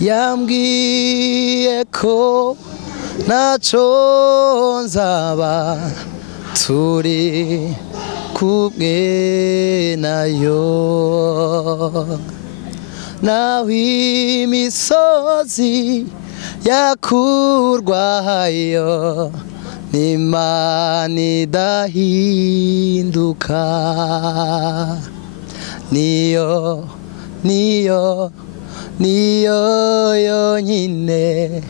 yambwiye ko naco nzaba turi kumwe nayo naho imisozi yakurwayo n'Imana idahinduka niyo yonyine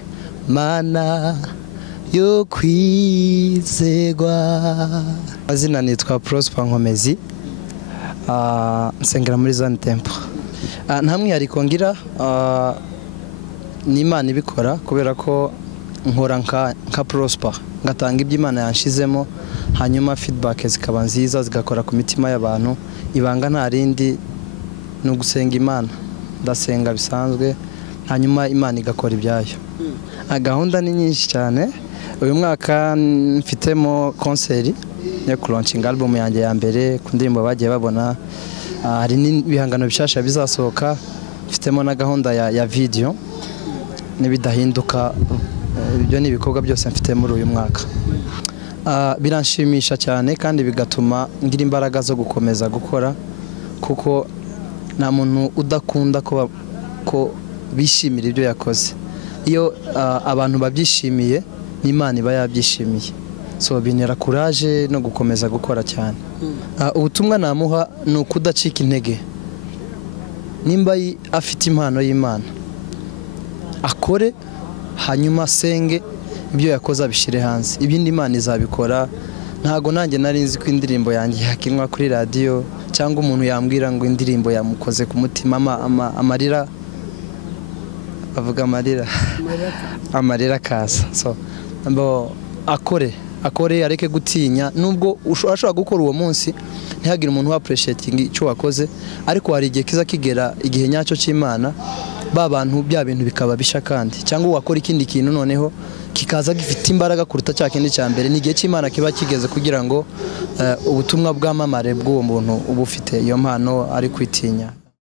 Mana yo kwizerwa. Azina nitwa Prosper Nkomezi, nsengera muri Zone Temple. Nta mwihariko ngira, n'Imana ibikora kubera ko nkora nka Prosper, ngatanga ibyo Imana yanshizemo, hanyuma feedback zikaba nziza zigakora ku mitima y'abantu. Ibanga nta rindi no gusenga Imana, ndasenga bisanzwe hanyuma Imana igakora ibyayo. Gahunda ni nyinshi cyane. Uyu mwaka mfitemo concert yo launching album yanjye ya mbere ku ndirimbo bagiye babona. Hari n'ibihangano bishasha bizasohoka, mfitemo na gahunda ya video nibidahinduka. Ibyo ni ibikorwa byose mfite muri uyu mwaka. Biranshimisha cyane kandi bigatuma ngira imbaraga zo gukomeza gukora, kuko nta muntu udakunda ko bishimira ibyo yakoze. Iyo abantu babyishimiye n'Imana iba yabyishimiye, so bintera courage no gukomeza gukora cyane. Ubutumwa namuha ni ukudacika intege. Nimba afite impano y'Imana akore, hanyuma asenge ibyo yakoze abishire hanze, ibindi Imana izabikora. Ntago nanjye nari nzi ko indirimbo yanjye yakinwa kuri radio cyangwa umuntu yambwira ngo indirimbo yamukoze ku mutima. Amarira avuga amarira kaza. So akore areke gutinya, nubwo ushobora gukora uwo munsi ntihagire umuntu wa appreciating icyo wakoze, ariko hari igihe kiza kigera igihe nyacyo cy'Imana bantu bya bintu bikaba bisha, kandi cyangwa wakora ikindi kintu noneho kikaza gifite imbaraga kuruta cya kindi cya mbere. Ni igihe cy'Imana kiba kigeze kugira ngo ubutumwa bw'amamare bw'uwo muntu uba ufite iyo mpano ari kwitinya.